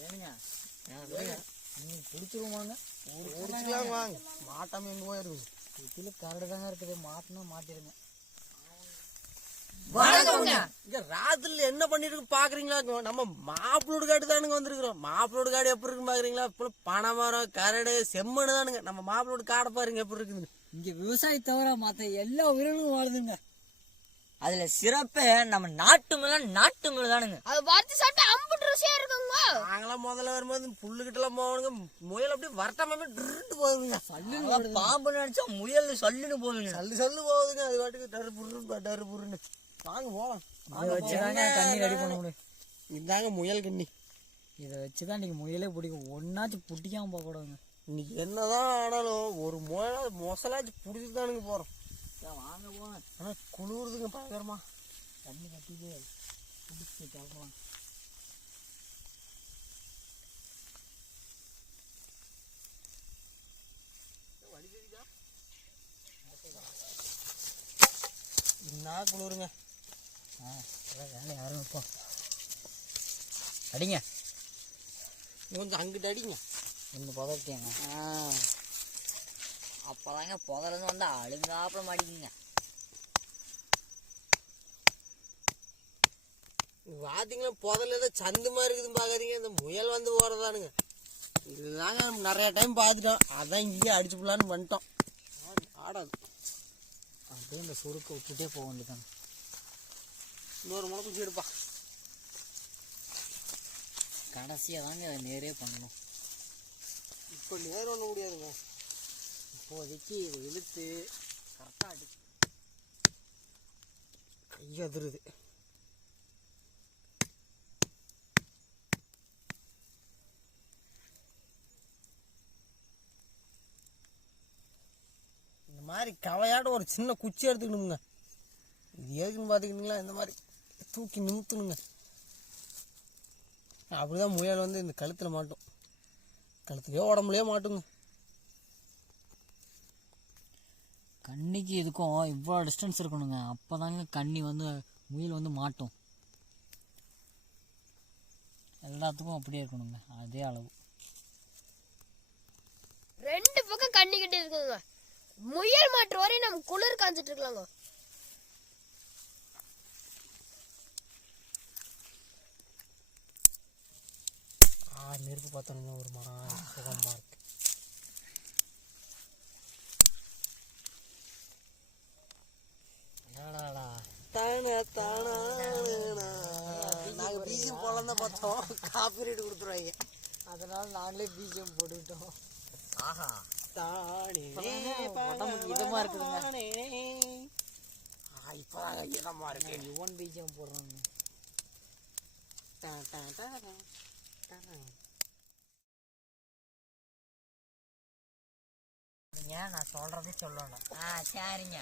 நீங்கள் பிடிச்சிருவாங்க வாங்க மாட்டாமல் எங்கே போயிருங்க இதில் கரடு தாங்க இருக்குது மாட்டினா மாட்டிடுங்க இங்க ராத்திரில என்ன பண்ணிட்டு பாக்குறீங்களா நம்ம மாப்பிளோடு காடு தானுங்க வந்திருக்கிறோம் மாப்பிளோடு காடு எப்படி இருக்குன்னு பாக்குறீங்களா இப்ப பனைமரம் கரடு செம்மண்ணு தானுங்க நம்ம மாப்பிளோடு காடை பாருங்க எப்படி இருக்குதுங்க இங்க விவசாயி தவிர மற்ற எல்லா உயிரினங்களும் வாழுதுங்க அதுல சிறப்பே நம்ம நாட்டு மேல தானுங்க அது வறுத்து சாப்பிட்டு அம்புட்டு ருசியா இருக்குங்க நாங்களாம் முதல்ல வரும்போது புல்லுகிட்ட எல்லாம் போகணுங்க முயல் அப்படியே வரட்டாமே போகுதுங்க பாம்பு நினைச்சா முயல் சல்லுன்னு போகுதுங்க சல்லு போகுதுங்க அது பாட்டுக்கு டரு புருன்னு வாங்க போகலாம் அதை வச்சுதாங்க கண்ணி ரெடி பண்ண முடியும் இதாங்க முயல் கண்ணி இதை வச்சுதான் நீங்க முயலே பிடிக்கும் ஒன்னாச்சும் பிடிக்காம போக கூடாதுங்க இன்னைக்கு என்னதான் ஆனாலும் ஒரு மொசலாச்சு பிடிச்சிதானுங்க போறோம் வாங்க போங்க ஆனா குளிருதுங்க பயங்கரமா தண்ணி கட்டிட்டு பிடிச்சி கிளம்பலாம் என்ன குளிருங்க வேலை யாரும் இப்போ அடிங்க கொஞ்சம் அங்கிட்டு அடிங்க ஒன்று புதட்டிங்க அப்பதாங்க புதறது வந்து அழுங்காப்புல மாட்டிக்குங்க பாத்தீங்களா புதல ஏதோ சந்து மாதிரி இருக்குதுன்னு பாக்காதீங்க இந்த முயல் வந்து போறதானுங்க இதுதாங்க நிறைய டைம் பார்த்துட்டோம் அதான் இங்கேயே அடிச்சு போடலான்னு வந்துட்டோம் ஆடாது அப்படியே இந்த சுருக்க விட்டுட்டே போக வேண்டியதாங்க இன்னொரு முளை குச்சி எடுப்பா கடைசியாக தாங்க நேரே பண்ணணும் இப்போ நேரம் ஒண்ண முடியாதுங்க இப்போதைக்கு இதை இழுத்து கரெக்டாக அடி கை அதிருது இந்த மாதிரி கவையாட ஒரு சின்ன குச்சி எடுத்துக்கணுங்க இது எதுக்குன்னு பார்த்துக்கிட்டீங்களா இந்த மாதிரி தூக்கி நிமித்தணுங்க அப்படிதான் முயல் வந்து இந்த கழுத்தில் மாட்டும் கழுத்துலையோ உடம்புலையோ மாட்டுங்க கண்ணிக்கு இதுக்கும் இவ்வளோ டிஸ்டன்ஸ் இருக்கணுங்க அப்போ தாங்க கண்ணி வந்து முயல் வந்து மாட்டும் எல்லாத்துக்கும் அப்படியே இருக்கணுங்க அதே அளவு ரெண்டு பக்கம் கண்ணி கட்டி இருக்குங்க முயல் மாட்டு வரையும் நம்ம குளிர் காஞ்சிட்டு இருக்கலாங்க நெருப்பு பார்த்தோம்னா ஒரு மரம் சுகமாக இருக்கு நாங்கள் பீஜியம் போலாம் தான் பார்த்தோம் காப்பி ரேட்டு கொடுத்துருவாங்க அதனால நாங்களே பிஜிஎம் போட்டுக்கிட்டோம் ஆஹா உடம்புக்கு இதமாக இருக்குதுங்க இப்போதாங்க இதமாக இருக்கு யுவன் பிஜிஎம் போடுறாங்க நான் சொல்றதே சொல்லணும் சரிங்க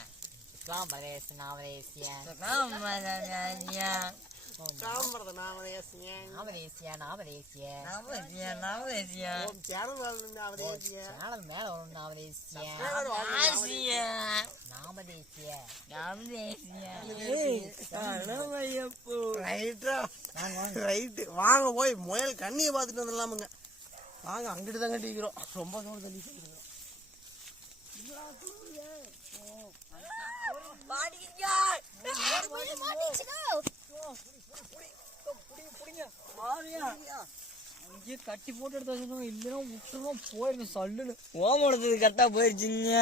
வாங்க போய் முயல் கண்ணியை பார்த்துட்டு வந்துடலாமுங்க வாங்க அங்கிட்டு தான் கட்டிக்கிறோம் ரொம்ப தூரம் தள்ளி அங்கேயே கட்டி போட்டு எடுத்து வச்சுக்கணும் இல்லைன்னா விட்டுருவோம் போயிருங்க சல்லுன்னு ஓமடுத்தது கரெக்டா போயிருச்சுங்க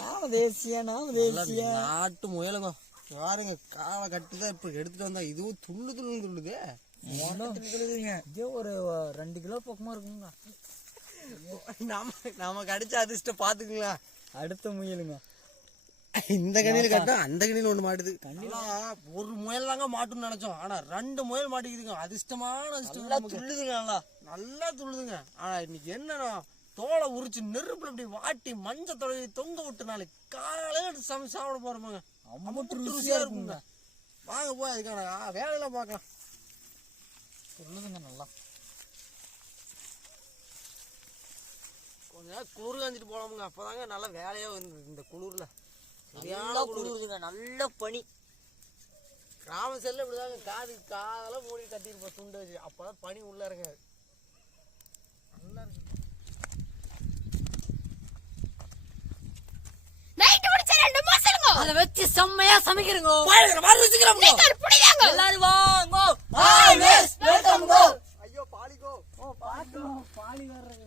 நாம தேசியா நாட்டு முயலுங்க பாருங்க காலை கட்டுதான் இப்ப எடுத்துட்டு வந்தா இதுவும் துள்ளுதே இதே ஒரு 2 கிலோ பக்கமா இருக்குங்க நமக்கு அடிச்ச அதிர்ஷ்டம் பாத்துக்குங்களா அடுத்த முயலுங்க இந்த கண்ணில கட்டா அந்த கண்ணில ஒண்ணு மாட்டுது ஒரு முயல் தாங்க மாட்டுன்னு நினைச்சோம் ஆனா 2 முயல் மாட்டிக்குதுங்க அதிர்ஷ்டமான அதிர்ஷ்டம் துள்ளுதுங்க நல்லா துள்ளுதுங்க ஆனா இன்னைக்கு என்னன்னா தோலை உரிச்சு நெருப்புல இப்படி வாட்டி மஞ்சள் தொலை தொங்க விட்டு நாளைக்கு காலையில சாப்பிட போறோமாங்க அம்மட்டு ருசியா இருக்குங்க வாங்க போய் அதுக்கான வேலையெல்லாம் பார்க்கலாம் துள்ளுதுங்க நல்லா கொஞ்ச நேரம் குளிர் காஞ்சிட்டு போலாமுங்க அப்பதாங்க நல்லா வேலையா வந்து இந்த குளிர்ல நல்லா குளிருதுங்க நல்ல பனி கிராம செல்ல இப்படிதாங்க காதெல்லாம் மூடி கட்டிருப்போம் துண்டு வச்சு அப்பதான் பனி உள்ள இருக்காது நைட் முடிச்ச 2 மாசம்ங்க அத வச்சு செம்மையா சமைக்கிறங்க. பாருங்க மாதிரி வச்சுக்கிறோம் புடிதாங்க. எல்லாரும் வாங்கோ. ஆல்வேஸ் வெல்கம் கோ. ஐயோ பாலிகோ. ஓ பாட்டு பாலி வர்றது.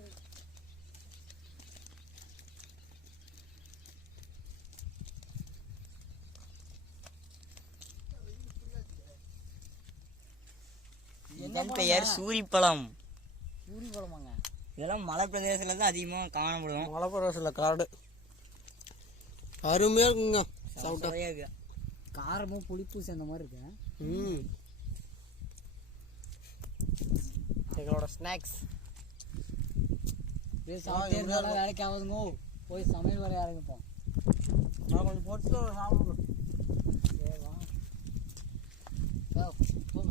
இதன் பெயர் சூரிப்பழம். பூரி பழமாங்க. இதெல்லாம் மலை பிரதேசத்துல தான் அதிகமா காணப்படும். மலைப்பரவசில் காடு அருமையா இருக்குங்க. சாப்பிட்டா சுவையா இருக்கு. காரமும் புளிப்பும் சேர்ந்த மாதிரி இருக்கு. எங்களோட ஸ்நாக்ஸ் சாப்பிட்டே இருந்தாலும் வேலைக்கு ஆகுதுங்க. போய் சமையல் வேலையை ஆரம்பிப்போம். நான் கொஞ்சம் பொறுத்து சாப்பிடுங்க. சரி வா. போங்க.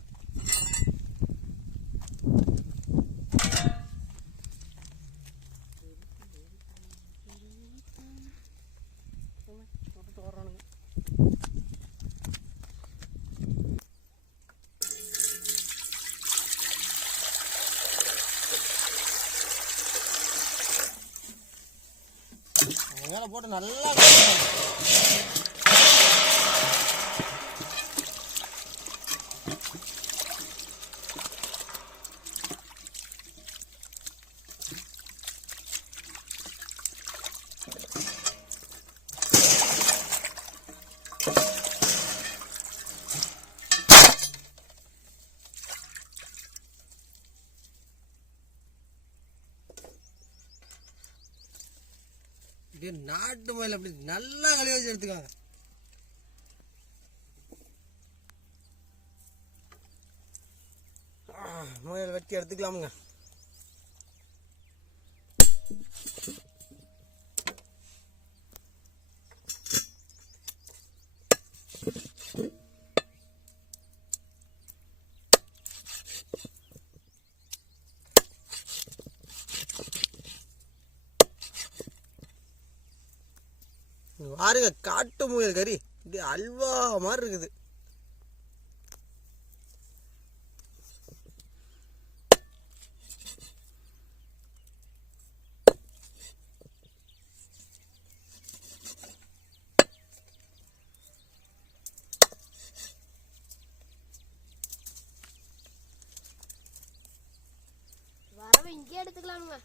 மேலே போட்டு நல்லா நாட்டு மயில் அப்படி நல்லா கழுவி வச்சு எடுத்துக்காங்க. முயல் வெட்டி எடுத்துக்கலாமுங்க. பாருங்க காட்டு முயல் கறி இப்படி அல்வா மாதிரி இருக்குது. வரவ இங்கே எடுத்துக்கலாம்ங்க.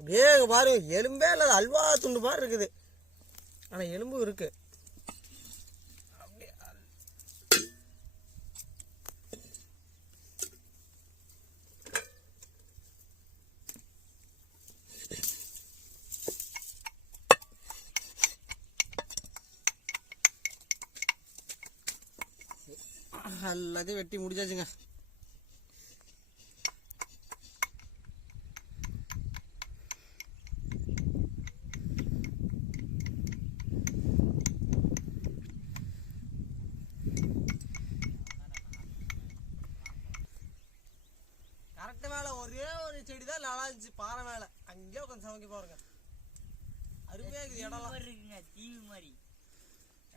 அப்படியே பாருங்க எலும்பே இல்லாத அல்வா துண்டு மாதிரி இருக்குது. ஆனா எலும்பும் இருக்கு. எல்லாத்தையும் வெட்டி முடிச்சாச்சுங்க. கரெக்ட் மேல ஒரே ஒரு செடி தான் நல்லா இருந்துச்சு. பாறை மேல அங்கேயே உட்காந்து சமைக்க பாருங்க. அருமையா இருக்குது இடம்லாம். இருக்குங்க தீவு மாதிரி.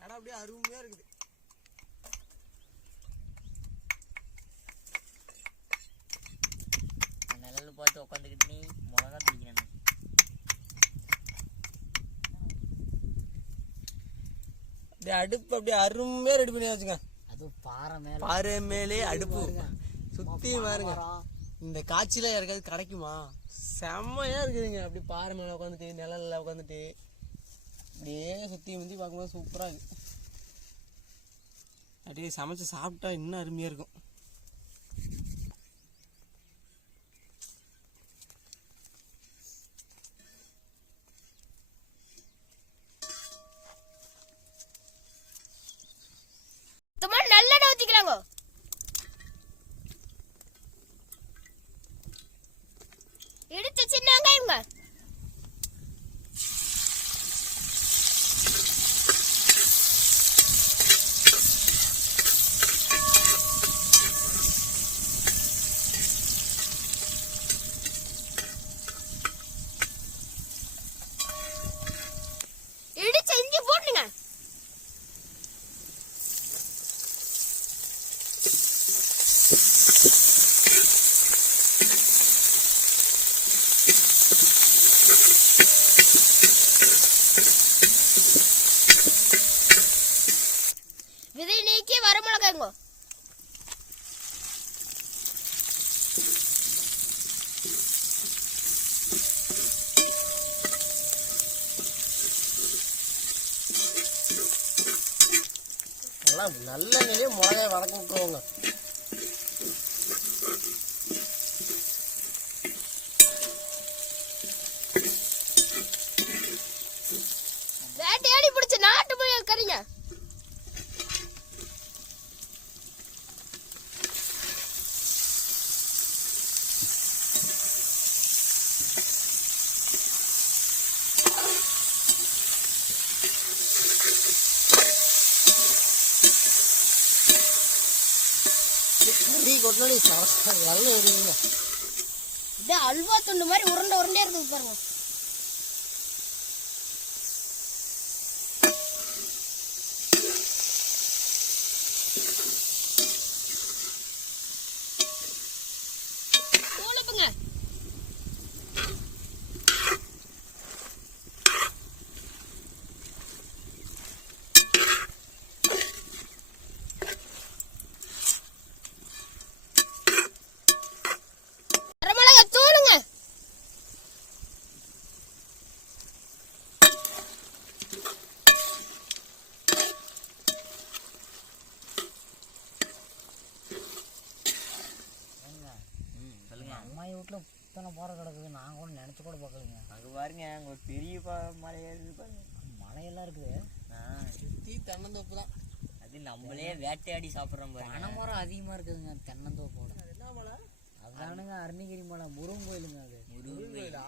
இடம் அப்படியே அருமையா இருக்குது. நிழல் பார்த்து உட்காந்துக்கிட்டு நீ மிளகா பிடிக்கணும். அப்படியே அடுப்பு அப்படியே அருமையா ரெடி பண்ணி வச்சுங்க. அது பாறை மேல. பாறை மேலே அடுப்பு சுத்தி பாருங்க. இந்த காட்சியில யாருக்காவது கிடைக்குமா? செம்மையா இருக்குதுங்க. அப்படி பாறை மேல உட்காந்துட்டு நிழல்ல உட்காந்துட்டு அப்படியே சுத்தி முந்தி பார்க்கும்போது சூப்பரா இருக்கு. அப்படியே சமைச்சு சாப்பிட்டா இன்னும் அருமையா இருக்கும். நல்லெண்ணெய் ஊத்திக்கலாங்க. இடிச்ச சின்ன வெங்காயம்ங்க. இடிச்ச இஞ்சி போடுங்க. விதை நீக்கி வரமிளகாய்ங்க. நல்லா நல்ல நிலையே மிளகாய் வதக்க விட்டுருவோங்க. வேட்டையாடி பிடிச்ச நாட்டு முயல் கறிங்க. கறி கொட்டினோட வெள்ளை எரியுங்க. இது அல்வா துண்டு மாதிரி உருண்டை உருண்டையா இருக்குது பாருங்க. தூளுப்புங்க. வரமிளகாய் தூளுங்க. சொல்லுங்க. அம்மாயி வீட்டுல இத்தனை பாறை கிடக்குது, நான் கூட நினைச்சு கூட பார்க்கலங்க. அங்க பாருங்க, அங்க ஒரு பெரிய மலையா இருக்கு பாருங்க. மலையெல்லாம் இருக்குது. சுற்றி தென்னந்தோப்பு தான். அது நம்மளே வேட்டையாடி சாப்பிடுறோம் பாருங்க. பனைமரம் அதிகமா இருக்குதுங்க தென்னந்தோப்போட. என்ன மலை? அதானுங்க அருணகிரி மலை, முருகன் கோயிலுங்க அது. முருகா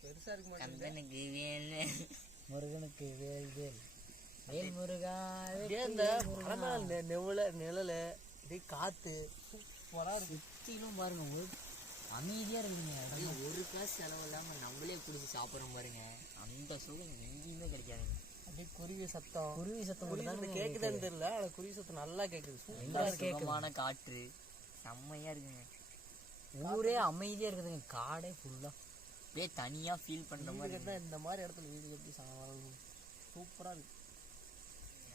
பெருசா இருக்க மாட்டேங்குது. கந்தனுக்கு வேலு. முருகனுக்கு வேல் வேல் வேல் முருகா அப்படியே இந்த மலை நிழல் அப்படியே காத்து சூப்பரா இருக்கு. சுத்திலும் பாருங்க ஒரு அமைதியா இருக்குங்க இடம். ஒரு காசு செலவு இல்லாம நம்மளே பிடிச்சி சாப்பிடுறோம் பாருங்க. அந்த சுகம் எங்கேயுமே கிடைக்காதுங்க. அப்படியே குருவி சத்தம். குருவி சத்தம் குருவி சத்தம் கேக்குதுன்னு தெரியல, ஆனா குருவி சத்தம் நல்லா கேக்குது. நல்லா சுகமான காற்று செம்மையா இருக்குங்க. ஊரே அமைதியா இருக்குதுங்க, காடே ஃபுல்லா அப்படியே தனியா ஃபீல் பண்ற மாதிரி வீடு கட்டினா இந்த மாதிரி இடத்துல வீடு கட்டி சூப்பரா இருக்கு.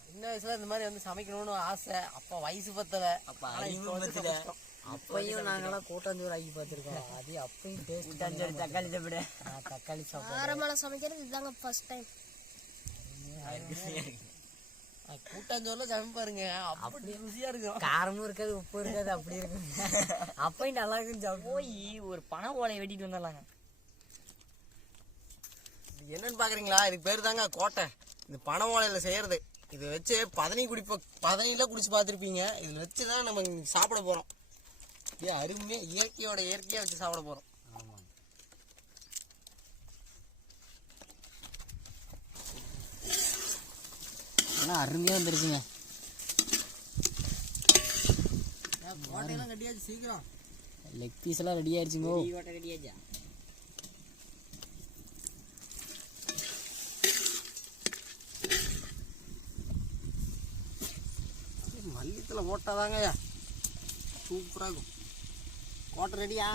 சின்ன வயசுல இந்த மாதிரி வந்து சமைக்கணும்னு ஆசை. அப்ப வயசு பத்தல. அப்ப அறிவு பத்தல. அப்பையும் நாங்கெல்லாம் கூட்டாஞ்சோறு ஆக்கி பார்த்துருக்கோம். அது அப்பையும் டேஸ்ட். கூட்டாஞ்சோறு தக்காளி சாப்பிட தக்காளி சாப்பாடு ஆரம்பல சமைக்கிறது இதுதாங்க ஃபர்ஸ்ட் டைம். கூட்டாஞ்சோறுல சமைப்பாருங்க, அப்படி ருசியா இருக்கும். காரமும் இருக்காது உப்பு இருக்காது, அப்படி இருக்குங்க. அப்பையும் நல்லா இருக்குன்னு சாப்பிட்டு போய் ஒரு பனை ஓலையை வெட்டிட்டு வந்துடலாங்க. இது என்னன்னு பாக்குறீங்களா? இதுக்கு பேரு தாங்க கோட்டை. இந்த பனை ஓலையில செய்யறது. இதை வச்சு பதனில குடிச்சு பார்த்துருப்பீங்க. இதில் வச்சு தான் நம்ம சாப்பிட போறோம். அப்படியே அருமையா இயற்கையா வச்சு சாப்பிட போறோம். ஆமாம். ஆனால் அருமையாக வந்துருச்சுங்க. கோட்டையெல்லாம் கட்டியாச்சு சீக்கிரம். லெக் பீஸ் எல்லாம் ரெடி ஆயிடுச்சுங்கோ. ஓட்டை கட்டியாச்சா? மல்லித்தில் போட்டாதாங்க சூப்பராக இருக்கும். கோட்டை ரெடியா?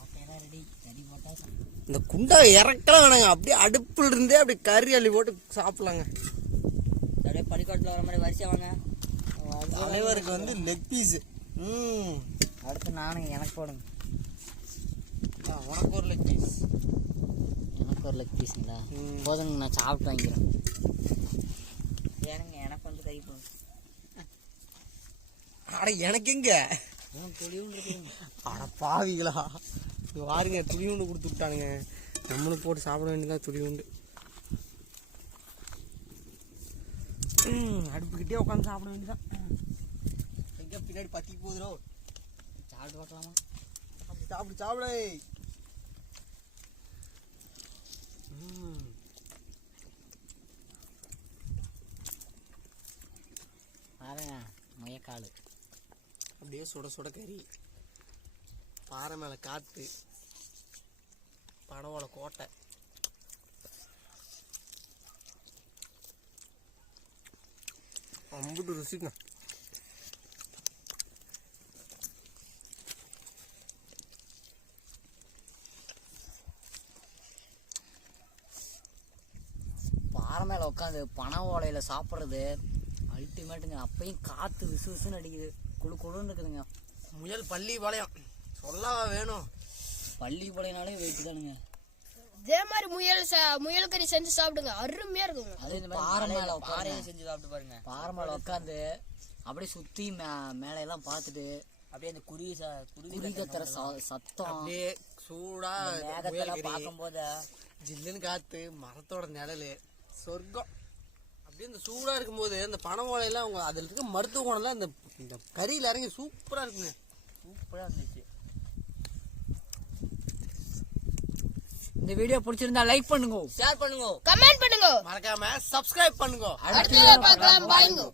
ஓகேலாம் ரெடி. கறி போட்டால் இந்த குண்டா இறக்கலாம் வேணாங்க, அப்படியே அடுப்புல இருந்தே அப்படி கறி அள்ளி போட்டு சாப்பிடலாங்க. அப்படியே பனிக்காட்டில் வர மாதிரி வரிசையா வாங்க. தலைவருக்கு வந்து லெக் பீஸ். அடுத்து நானுங்க எனக்கு போடுங்க. உனக்கு ஒரு லெக் பீஸ். எனக்கு ஒரு லெக் பீஸுங்களா? போதுங்க, நான் சாப்பிட்டு வாங்கிக்கிறேன். ஏனுங்க எனக்கு வந்து கறி போடும். அட எனக்கு எங்க துளியும் இருக்குதுங்க. அட பாவிங்களா, இது பாருங்க துளி உண்டு கொடுத்து விட்டானுங்க. நம்மளும் போட்டு சாப்பிட வேண்டியதா துளி உண்டு. அடுப்புக்கிட்டே உட்காந்து சாப்பிட வேண்டியதான். எங்க பின்னாடி பத்தி போகுதுரோ. சாப்பிட்டு பார்க்கலாமா? சாப்பிடு சாப்பிடு. பாருங்க முயக்காடு. அப்படியே சுட சுட கறி, பாறை மேலே காற்று, பனவோட கோட்டை. அம்புட்டு ருசிங்க. பாறை மேலே உட்காந்து பனை ஓலையில் சாப்பிட்றது அல்டிமேட்டுங்க. அப்பயும் காற்று விசு விசுன்னு அடிக்குது, குழு குழுன்னு இருக்குதுங்க. முயல் பள்ளிப்பாளையம் சொல்லவா வேணும். பள்ளிப்பாளையனாலே வெயிட் தானுங்க. இதே மாதிரி முயல் கறி செஞ்சு சாப்பிடுங்க, அருமையா இருக்குங்க. அது இந்த பாறை மேலே பாறையை செஞ்சு சாப்பிட்டு பாருங்க. பாறை மேலே உட்காந்து அப்படியே சுற்றி மேலே எல்லாம் பார்த்துட்டு அப்படியே அந்த குருவி கத்துற சத்தம் அப்படியே சூடா மேகத்தெல்லாம் பார்க்கும்போது ஜில்லுன்னு காத்து, மரத்தோட நிழலு, சொர்க்கம். அப்படியே இந்த சூடா இருக்கும்போது இந்த பனை ஓலையெல்லாம் அவங்க அதுல இருக்க மருத்துவ குணம்லாம் இந்த கறியில இறங்கி சூப்பரா இருக்குங்க. சூப்பரா இருந்துச்சு. இந்த வீடியோ பிடிச்சிருந்தா லைக் பண்ணுங்க, ஷேர் பண்ணுங்க, கமெண்ட் பண்ணுங்க, மறக்காம சப்ஸ்கிரைப் பண்ணுங்க. அடுத்த பார்க்கலாம். பாய்ங்க.